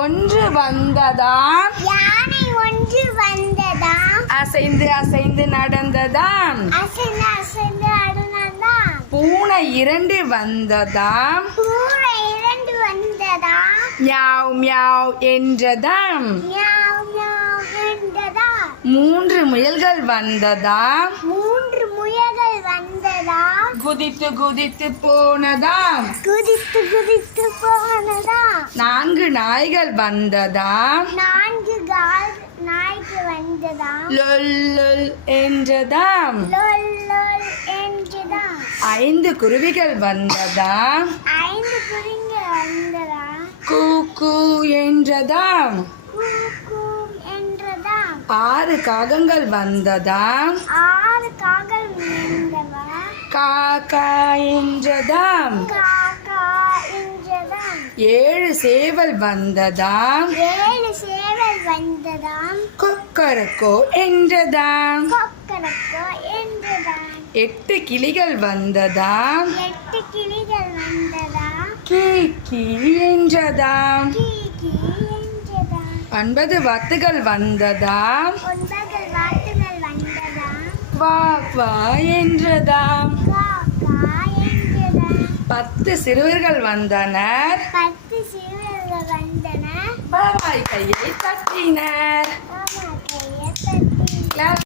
ஒன்று வந்ததாம், யானை ஒன்று வந்ததாம், அசைந்து அசைந்து நடந்ததாம். அசைந்து அசைந்து நடந்ததாம். பூனை இரண்டு வந்ததாம், பூனை இரண்டு வந்ததாம், மியாவ் மியாவ் என்றதாம். மியாவ் மியாவ் என்றதாம். மூன்று முயல்கள் வந்ததாம், மூன்று முயல்கள் வந்ததாம், குதித்து குதித்து போனதாம். குதித்து குதித்து போனதாம். நான்கு நாய்கள் வந்ததாம், நான்கு நாய்க்கு வந்ததாம், லொல் லொல் என்றதாம். லொல் லொல் என்றதாம். ஐந்து குருவிகள் வந்ததாம், ஐந்து குருவிகள் வந்ததாம், கூ கூ என்றதாம். கூ கூ என்றதாம். ஆறு காகங்கள் வந்ததாம், ஆறு காகல் வந்தவா, கா கா என்றதாம். காக்கா என்றதாம். ஏழு சேவல் வந்ததாம், ஏழு சேவல் வந்ததாம், கொக்கரக்கோ என்றதாம். கொக்கரக்கோ என்றதாம். எட்டு கிளிகள் வந்ததாம், எட்டு கிளிகள் வந்ததாம், கீ கீ என்றதாம். கீ கீ என்றதாம். 9 வாத்துகள் வந்ததாம், 9 வாத்துகள் வந்ததாம், வா வா என்றதாம். காக்கா என்றதாம். 10 சிறுவர்கள் வந்தனர், 10 சிறுவர்கள் வந்தனர், பாய் கையை தட்டினர். மாமா கையை தட்டி